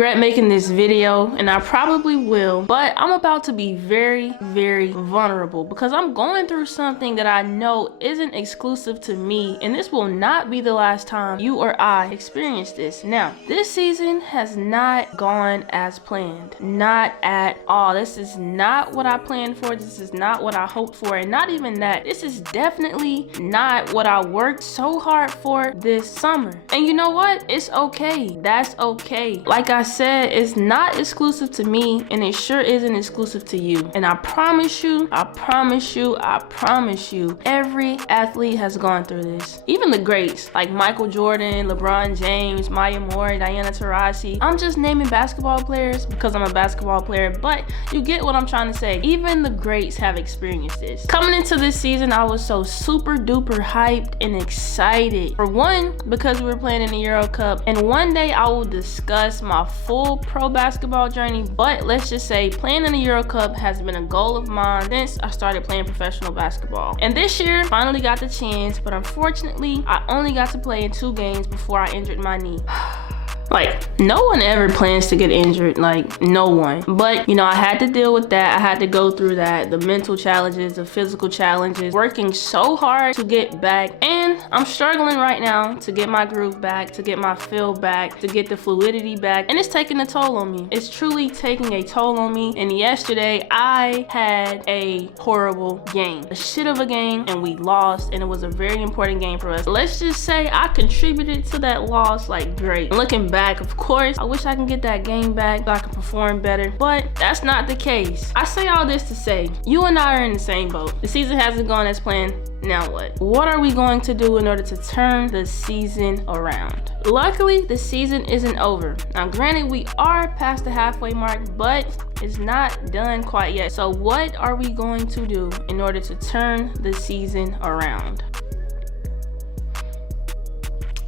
regret making this video, and I probably will, but I'm about to be very, very vulnerable because I'm going through something that I know isn't exclusive to me, and this will not be the last time you or I experience this. Now, this season has not gone as planned. Not at all. This is not what I planned for. This is not what I hoped for, and not even that. This is definitely not what I worked so hard for this summer. And you know what? It's okay. That's okay. Like I said, it's not exclusive to me, and it sure isn't exclusive to you. And I promise you, every athlete has gone through this. Even the greats like Michael Jordan, LeBron James, Maya Moore, Diana Taurasi. I'm just naming basketball players because I'm a basketball player, but you get what I'm trying to say. Even the greats have experienced this. Coming into this season, I was so super duper hyped and excited. For one, because we were playing in the Euro Cup, and one day I will discuss my full pro basketball journey, but let's just say playing in the Euro Cup has been a goal of mine since I started playing professional basketball. And this year, finally got the chance, but unfortunately, I only got to play in 2 games before I injured my knee. Like, no one ever plans to get injured, like no one. But, you know, I had to deal with that. I had to go through that, the mental challenges, the physical challenges, working so hard to get back. And I'm struggling right now to get my groove back, to get my feel back, to get the fluidity back. And it's taking a toll on me. It's truly taking a toll on me. And yesterday, I had a horrible game. A shit of a game, and we lost, and it was a very important game for us. Let's just say I contributed to that loss like great. Looking back, of course, I wish I can get that game back so I can perform better, but that's not the case. I say all this to say, you and I are in the same boat. The season hasn't gone as planned. Now what? What are we going to do in order to turn the season around? Luckily, the season isn't over. Now, granted, we are past the halfway mark, but it's not done quite yet. So what are we going to do in order to turn the season around?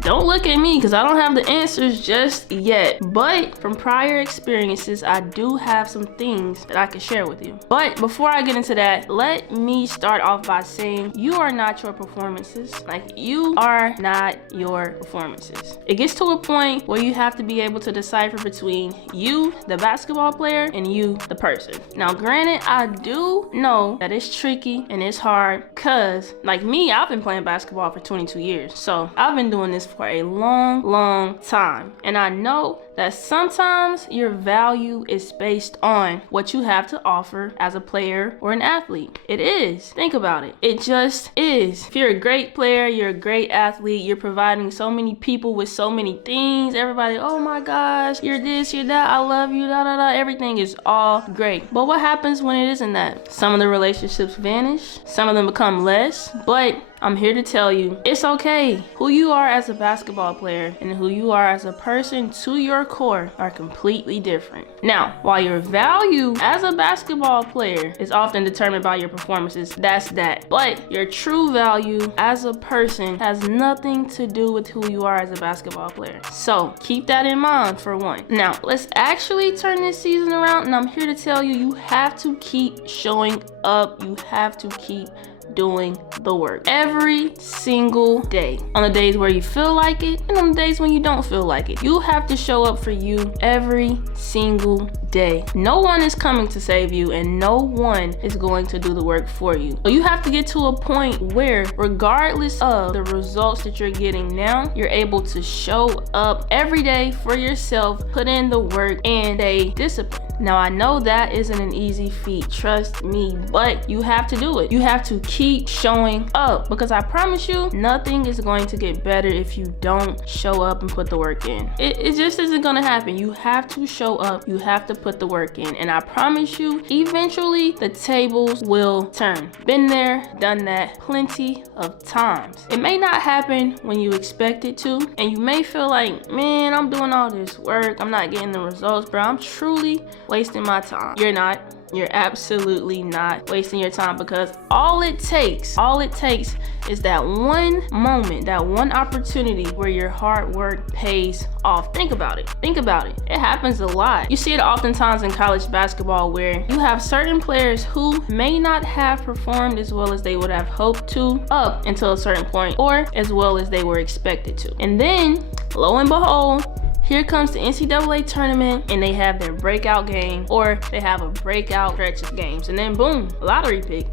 Don't look at me because I don't have the answers just yet, but from prior experiences, I do have some things that I can share with you. But before I get into that, let me start off by saying you are not your performances. Like, you are not your performances. It gets to a point where you have to be able to decipher between you, the basketball player, and you, the person. Now, granted, I do know that it's tricky and it's hard because, like me, I've been playing basketball for 22 years. So I've been doing this for a long time, and I know that sometimes your value is based on what you have to offer as a player or an athlete. It is. Think about it. It just is. If you're a great player, you're a great athlete, you're providing so many people with so many things. Everybody, oh my gosh, you're this, you're that, I love you, da da da. Everything is all great. But what happens when it isn't that? Some of the relationships vanish, some of them become less, but I'm here to tell you, it's okay. Who you are as a basketball player and who you are as a person to your core are completely different. Now, while your value as a basketball player is often determined by your performances, that's that. But your true value as a person has nothing to do with who you are as a basketball player. So keep that in mind for one. Now, let's actually turn this season around, and I'm here to tell you, you have to keep showing up. You have to keep doing the work every single day, on the days where you feel like it and on the days when you don't feel like it. You have to show up for you every single day. No one is coming to save you, and no one is going to do the work for you. So you have to get to a point where, regardless of the results that you're getting now, you're able to show up every day for yourself, put in the work, and stay disciplined. Now, I know that isn't an easy feat, trust me, but you have to do it. You have to keep showing up, because I promise you, nothing is going to get better if you don't show up and put the work in. It just isn't gonna happen. You have to show up, you have to put the work in, and I promise you, eventually the tables will turn. Been there, done that plenty of times. It may not happen when you expect it to, and you may feel like, man, I'm doing all this work, I'm not getting the results, bro. I'm truly wasting my time. You're not. You're absolutely not wasting your time, because all it takes is that one moment, that one opportunity where your hard work pays off. Think about it. Think about it. It happens a lot. You see it oftentimes in college basketball, where you have certain players who may not have performed as well as they would have hoped to up until a certain point, or as well as they were expected to. And then, lo and behold, Here comes the NCAA tournament and they have their breakout game, or they have a breakout stretch of games, and then boom, lottery pick.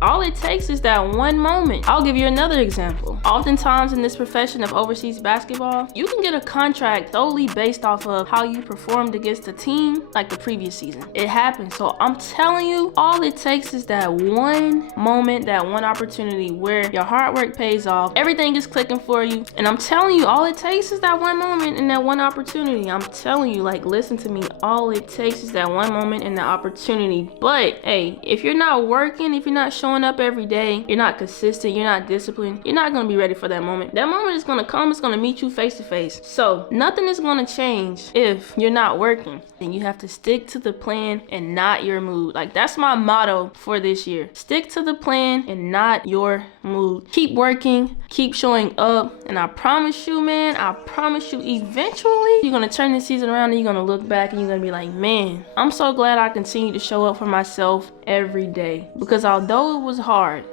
All it takes is that one moment. I'll give you another example. Oftentimes in this profession of overseas basketball, you can get a contract solely based off of how you performed against a team like the previous season. It happens. So I'm telling you, all it takes is that one moment, that one opportunity where your hard work pays off, everything is clicking for you. And I'm telling you, all it takes is that one moment and that one opportunity. I'm telling you, like, listen to me. All it takes is that one moment and the opportunity. But hey, if you're not working, if you're not showing up every day, you're not consistent, you're not disciplined, you're not going to be ready for that moment. That moment is going to come, it's going to meet you face to face. So nothing is going to change if you're not working. And you have to stick to the plan and not your mood. Like, that's my motto for this year. Stick to the plan and not your mood. Keep working, keep showing up, and I promise you, man, I promise you, eventually you're going to turn this season around and you're going to look back and you're going to be like, man, I'm so glad I continue to show up for myself every day. Because although it was hard,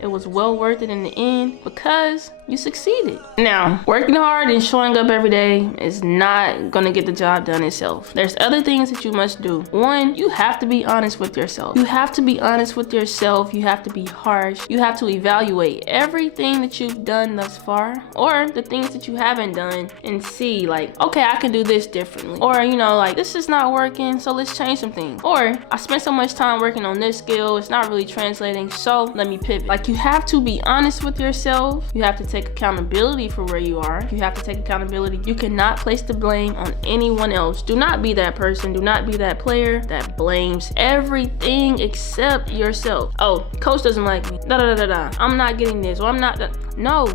it was well worth it in the end because you succeeded. Now, working hard and showing up every day is not gonna get the job done itself. There's other things that you must do. One, you have to be honest with yourself. You have to be honest with yourself. You have to be harsh. You have to evaluate everything that you've done thus far, or the things that you haven't done, and see, like, okay, I can do this differently. Or, you know, like, this is not working, so let's change some things. Or, I spent so much time working on this skill, it's not really translating, so let me pivot. Like, you have to be honest with yourself. You have to take accountability for where you are. You have to take accountability. You cannot place the blame on anyone else. Do not be that person. Do not be that player that blames everything except yourself. Oh, coach doesn't like me. I'm not getting this. Or I'm not. No.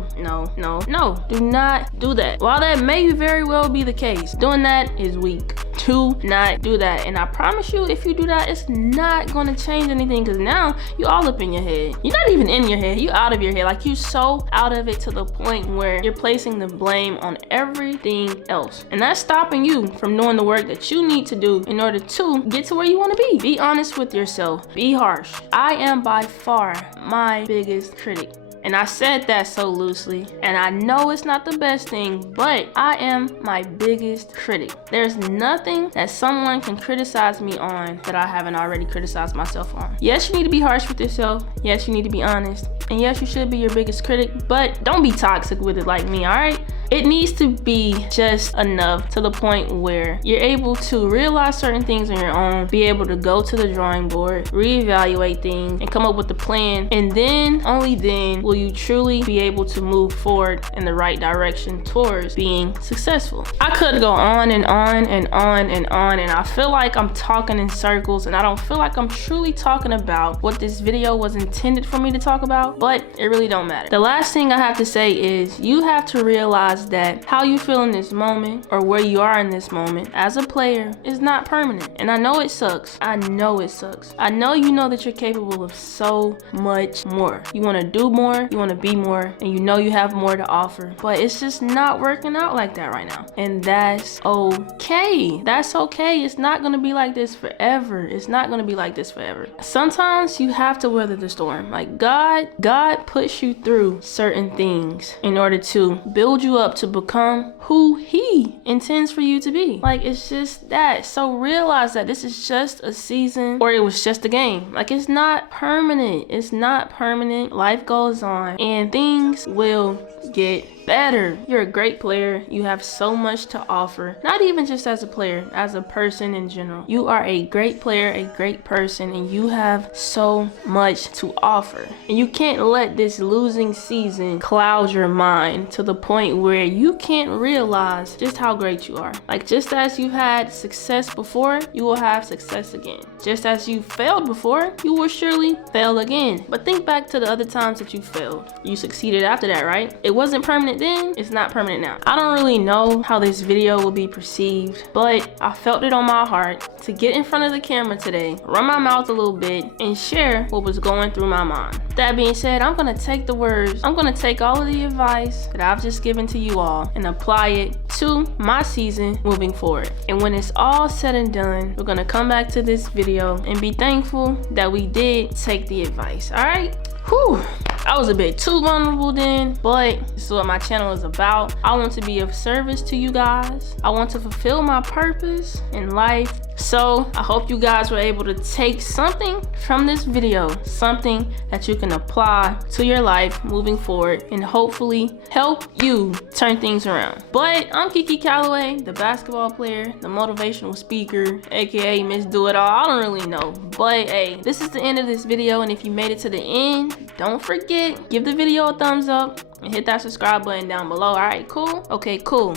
Do not do that. While that may very well be the case, doing that is weak. Do not do that. And I promise you, if you do that, it's not going to change anything, because now you all up in your head. You're not even in your head. You out of your head. Like, you so out of it to the point where you're placing the blame on everything else. And that's stopping you from doing the work that you need to do in order to get to where you want to be. Be honest with yourself. Be harsh. I am by far my biggest critic. And I said that so loosely, and I know it's not the best thing, but I am my biggest critic. There's nothing that someone can criticize me on that I haven't already criticized myself on. Yes, you need to be harsh with yourself. Yes, you need to be honest. And yes, you should be your biggest critic, but don't be toxic with it like me, all right? It needs to be just enough to the point where you're able to realize certain things on your own, be able to go to the drawing board, reevaluate things, and come up with a plan. And then, only then, will you truly be able to move forward in the right direction towards being successful. I could go on and on and on and on, and I feel like I'm talking in circles, and I don't feel like I'm truly talking about what this video was intended for me to talk about, but it really don't matter. The last thing I have to say is, you have to realize that how you feel in this moment, or where you are in this moment as a player, is not permanent. And I know it sucks. I know it sucks. I know you know that you're capable of so much more. You want to do more, you want to be more, and you know you have more to offer, but it's just not working out like that right now. And that's okay. That's okay. It's not going to be like this forever. It's not going to be like this forever. Sometimes you have to weather the storm. Like, God puts you through certain things in order to build you up to become who He intends for you to be. Like, it's just that. So realize that this is just a season, or it was just a game. Like, it's not permanent. It's not permanent. Life goes on and things will get better. You're a great player. You have so much to offer. Not even just as a player, as a person in general. You are a great player, a great person, and you have so much to offer. And you can't let this losing season cloud your mind to the point where you can't realize just how great you are. Like, just as you've had success before, you will have success again. Just as you failed before, you will surely fail again. But think back to the other times that you failed. You succeeded after that, right? It wasn't permanent then, it's not permanent now. I don't really know how this video will be perceived, but I felt it on my heart to get in front of the camera today, run my mouth a little bit, and share what was going through my mind. That being said, I'm gonna take the words, I'm gonna take all of the advice that I've just given to you all and apply it to my season moving forward. And when it's all said and done, we're gonna come back to this video and be thankful that we did take the advice. All right? Whew. I was a bit too vulnerable then, but this is what my channel is about. I want to be of service to you guys. I want to fulfill my purpose in life. So I hope you guys were able to take something from this video, something that you can apply to your life moving forward and hopefully help you turn things around. But I'm Kiki Calloway, the basketball player, the motivational speaker, aka Miss Do It All. I don't really know, but hey, this is the end of this video, and if you made it to the end, don't forget, give the video a thumbs up and hit that subscribe button down below. All right, cool? Okay, cool.